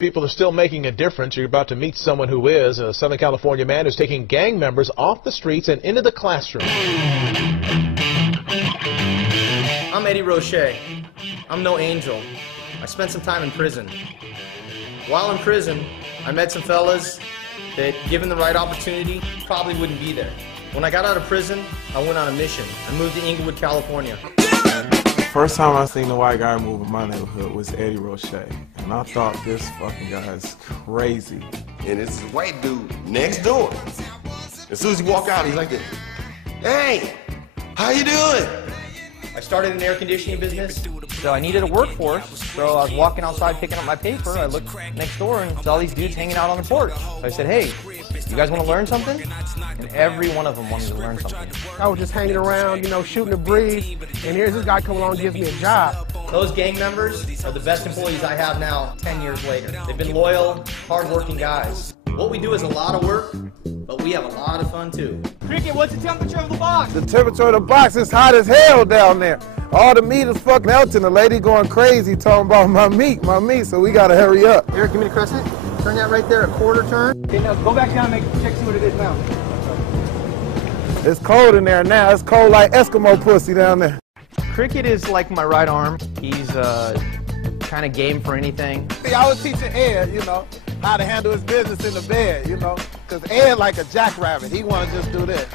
People are still making a difference. You're about to meet someone who is a Southern California man who's taking gang members off the streets and into the classroom. I'm Eddie Roche. I'm no angel. I spent some time in prison. While in prison, I met some fellas that, given the right opportunity, probably wouldn't be there. When I got out of prison, I went on a mission. I moved to Inglewood, California. First time I seen a white guy move in my neighborhood was Eddie Roche. And I thought, this fucking guy is crazy. And it's this white dude next door. As soon as he walk out, he's like this. Hey, how you doing? I started an air conditioning business, so I needed a workforce. So I was walking outside picking up my paper. I looked next door and saw these dudes hanging out on the porch. So I said, hey, you guys want to learn something? And every one of them wanted to learn something. I was just hanging around, you know, shooting the breeze, and here's this guy come along and gives me a job. Those gang members are the best employees I have now 10 years later. They've been loyal, hard-working guys. What we do is a lot of work, but we have a lot of fun too. Cricket, what's the temperature of the box? The temperature of the box is hot as hell down there. All the meat is fucking melting. The lady going crazy talking about my meat, so we gotta hurry up. Eric, give me the crescent. Turn that right there, a quarter turn. Okay, now go back down and check see what it is now. It's cold in there now. It's cold like Eskimo pussy down there. Cricket is like my right arm. He's kind of game for anything. See, I was teaching Ed, you know, how to handle his business in the bed, you know, because Ed like a jackrabbit. He want to just do this.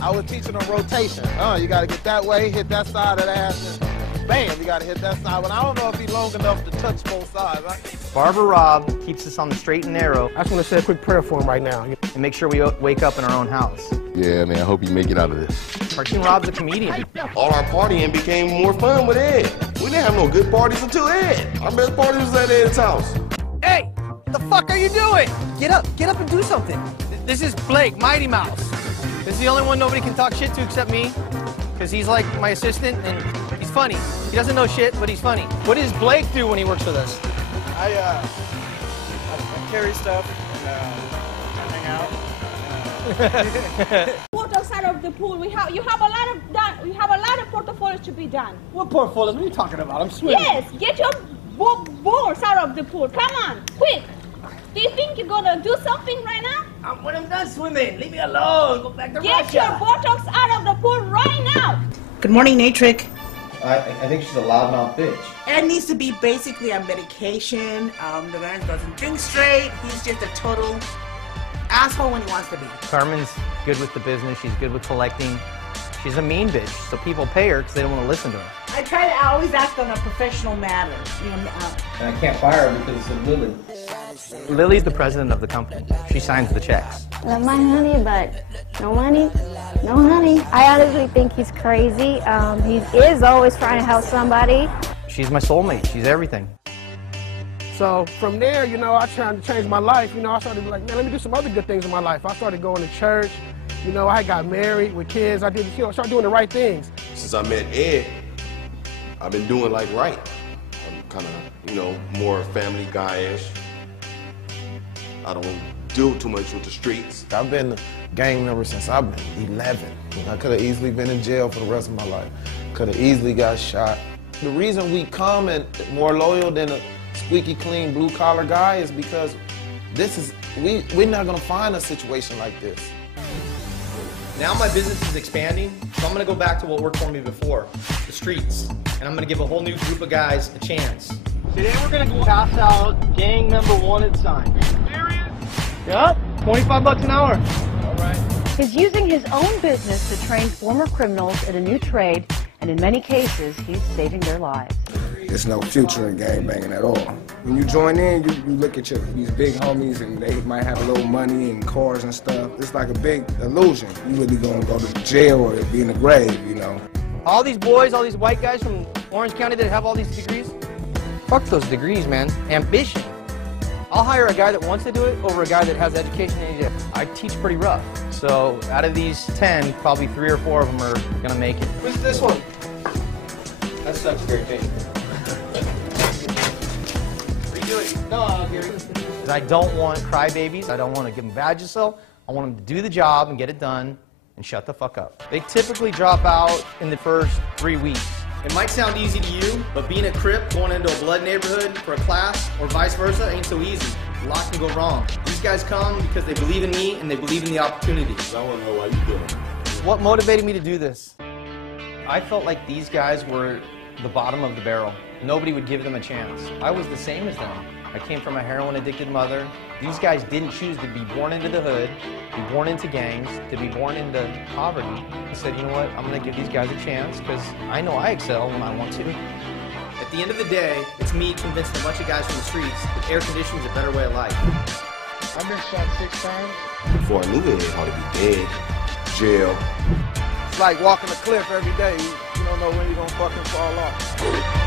I was teaching him rotation. You got to get that way, hit that side of the ass, and bam, you got to hit that side. But I don't know if he's long enough to touch both sides, right? Barbara Robb keeps us on the straight and narrow. I just want to say a quick prayer for him right now. And make sure we wake up in our own house. Yeah, man, I hope you make it out of this. Cartoon Rob's a comedian. All our partying became more fun with Ed. We didn't have no good parties until Ed. Our best party was at Ed's house. Hey, what the fuck are you doing? Get up and do something. This is Blake, Mighty Mouse. This is the only one nobody can talk shit to except me, because he's like my assistant and he's funny. He doesn't know shit, but he's funny. What does Blake do when he works with us? I carry stuff and hang out. Port outside of the pool, you have a lot of portfolios to be done. What portfolios? What are you talking about? I'm swimming. Yes, get your boards out of the pool. Come on, quick. Do you think you're gonna do something right now? When I'm done swimming, leave me alone. Go back to Get Russia. your buttocks out of the pool right now. Good morning, Natrick. I think she's a loudmouth bitch. Ed needs to be basically on medication. The man doesn't drink straight. He's just a total asshole when he wants to be. Carmen's good with the business. She's good with collecting. She's a mean bitch, so people pay her because they don't want to listen to her. I always act on a professional matter. You know, And I can't fire her because it's Lily. Lily's the president of the company. She signs the checks. Love my honey, but no money, no honey. I honestly think he's crazy. He is always trying to help somebody. She's my soulmate. She's everything. So from there, you know, I tried to change my life. You know, I started to be like, man, let me do some other good things in my life. I started going to church. You know, I got married with kids. I did, you know, started doing the right things. Since I met Ed, I've been doing like right. I'm kind of, you know, more family guy-ish. I don't do too much with the streets. I've been a gang member since I've been 11. I could have easily been in jail for the rest of my life. Could have easily got shot. The reason we come and more loyal than a squeaky clean blue collar guy is because we're not gonna find a situation like this. Now my business is expanding, so I'm gonna go back to what worked for me before, the streets. And I'm gonna give a whole new group of guys a chance. Today we're gonna pass out gang member wanted sign. Serious? Yep, 25 bucks an hour. All right. He's using his own business to train former criminals in a new trade, and in many cases, he's saving their lives. There's no future in gangbanging at all. When you join in, you look at these big homies and they might have a little money and cars and stuff. It's like a big illusion. You really gonna go to jail or be in the grave, you know. All these boys, all these white guys from Orange County that have all these degrees, fuck those degrees, man. Ambition. I'll hire a guy that wants to do it over a guy that has education and he I teach pretty rough. So out of these 10, probably 3 or 4 of them are gonna make it. Who's this one? That sucks, Gary Payne. No, Gary. I don't want crybabies. I don't want to give them badges. So I want them to do the job and get it done and shut the fuck up. They typically drop out in the first 3 weeks. It might sound easy to you, but being a Crip going into a blood neighborhood for a class or vice versa ain't so easy. A lot can go wrong. These guys come because they believe in me and they believe in the opportunities. I want to know why you doing it. What motivated me to do this? I felt like these guys were the bottom of the barrel. Nobody would give them a chance. I was the same as them. I came from a heroin-addicted mother. These guys didn't choose to be born into the hood, be born into gangs, to be born into poverty. I said, you know what, I'm going to give these guys a chance because I know I excel when I want to. At the end of the day, it's me convincing a bunch of guys from the streets that air conditioning is a better way of life. I've been shot 6 times. Before I knew it, how to be dead, jail. It's like walking a cliff every day. You don't know when you're going to fucking fall off.